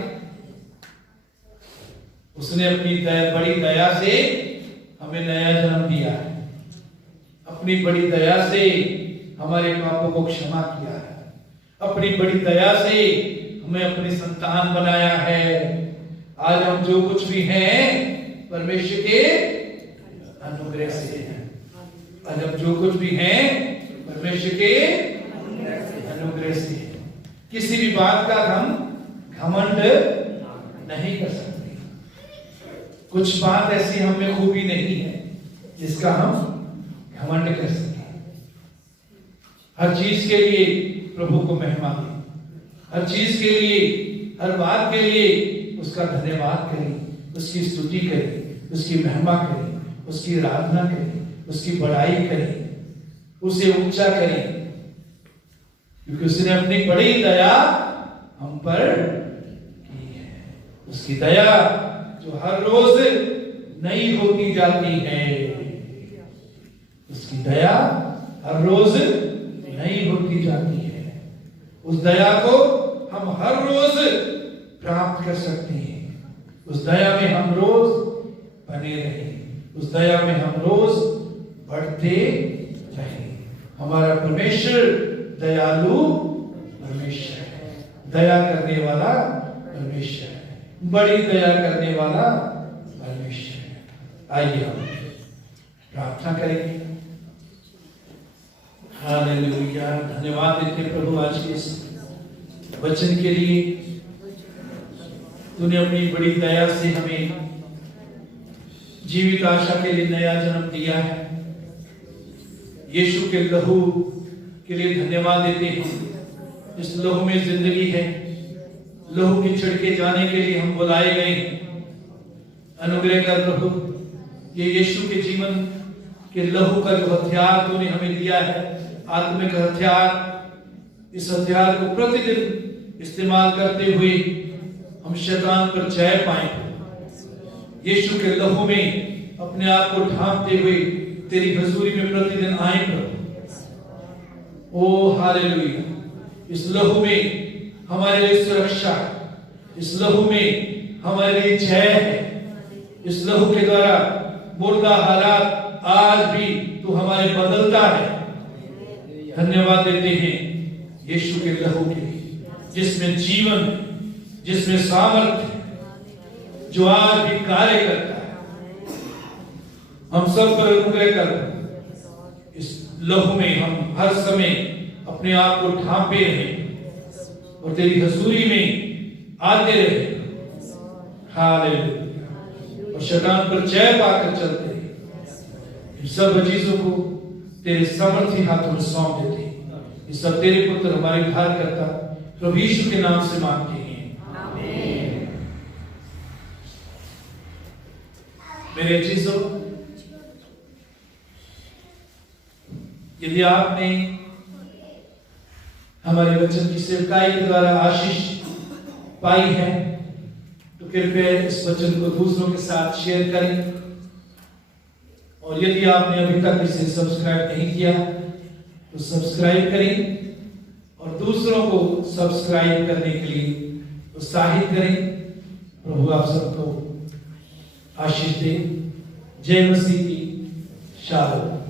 उसने अपनी बड़ी दया से हमें नया जन्म दिया है, अपनी बड़ी दया से हमारे पापों को क्षमा किया है, अपनी बड़ी दया से हमें अपनी संतान बनाया है। आज हम जो कुछ भी हैं परमेश्वर के अनुग्रह से हैं। आज हम जो कुछ भी हैं परमेश्वर के अनुग्रह से हैं। किसी भी बात का हम घमंड नहीं कर सकते। कुछ बात ऐसी हम में खूबी नहीं है जिसका हम घमंड कर सके। हर चीज के लिए प्रभु को महिमा दें, हर चीज के लिए, हर बात के लिए उसका धन्यवाद करें, उसकी स्तुति करें, उसकी महिमा करें, उसकी आराधना करें, उसकी बड़ाई करें, उसे ऊंचा करें, क्योंकि उसने अपनी बड़ी दया हम पर की है। उसकी दया जो हर रोज नई होती जाती है, उसकी दया हर रोज नई होती जाती है। उस दया को हम हर रोज प्राप्त कर सकते हैं। उस दया में हम रोज बने रहें, उस दया में हम रोज बढ़ते रहें। हमारा परमेश्वर दयालु परमेश्वर है, दया करने वाला परमेश्वर है, बड़ी दया करने वाला परमेश्वर है। आइए हम प्रार्थना करेंगे। हालेलुया। धन्यवाद देते प्रभु आज के इस वचन के लिए। तूने अपनी बड़ी दया से हमें जीवित आशा के लिए नया जन्म दिया है। यीशु के लहू के लिए धन्यवाद देते हैं। इस लहू में जिंदगी है, लहू के छिड़के जाने के लिए हम बुलाए गए हैं। अनुग्रह कर प्रभु, ये यीशु के जीवन के लहू का जो हथियार तूने हमें दिया है, आत्मिक हथियार, इस हथियार को प्रतिदिन इस्तेमाल करते हुए हम शैतान पर जय पाएं। यीशु के लहू में अपने आप को ढांपते हुए तेरी हजूरी में प्रतिदिन आए प्रभु। ओ हालेलुया, इस लहू में हमारे लिए सुरक्षा है, इस लहू में हमारे लिए जय है, इस लहू के द्वारा मुर्दा हालात आज भी तू हमारे बदलता है। धन्यवाद देते हैं यीशु के लहू के लिए, जिसमें जीवन, जिसमें सामर्थ्य, जो आज भी कार्य करता है। हम सब पर अनुग्रह कर इस लहू में हम हर समय अपने आप को ढांपे रहे और तेरी हजूरी में आते रहे। हालेलुया, और शैतान पर जय पाकर चलते रहे। इन सब चीजों को तेरे समर्थी हाथों में सौंप देते हैं। ये सब तेरे पुत्र हमारे उद्धार करता प्रभु यीशु के नाम से मांगते हैं, आमीन। मेरे चीजों, यदि आपने हमारे वचन की सेवकाई के द्वारा आशीष पाई है तो कृपया इस वचन को दूसरों के साथ शेयर करें। और यदि आपने अभी तक इसे सब्सक्राइब नहीं किया तो सब्सक्राइब करें और दूसरों को सब्सक्राइब करने के लिए उत्साहित करें। प्रभु आप सबको आशीष दे। जय मसीह की शालोम।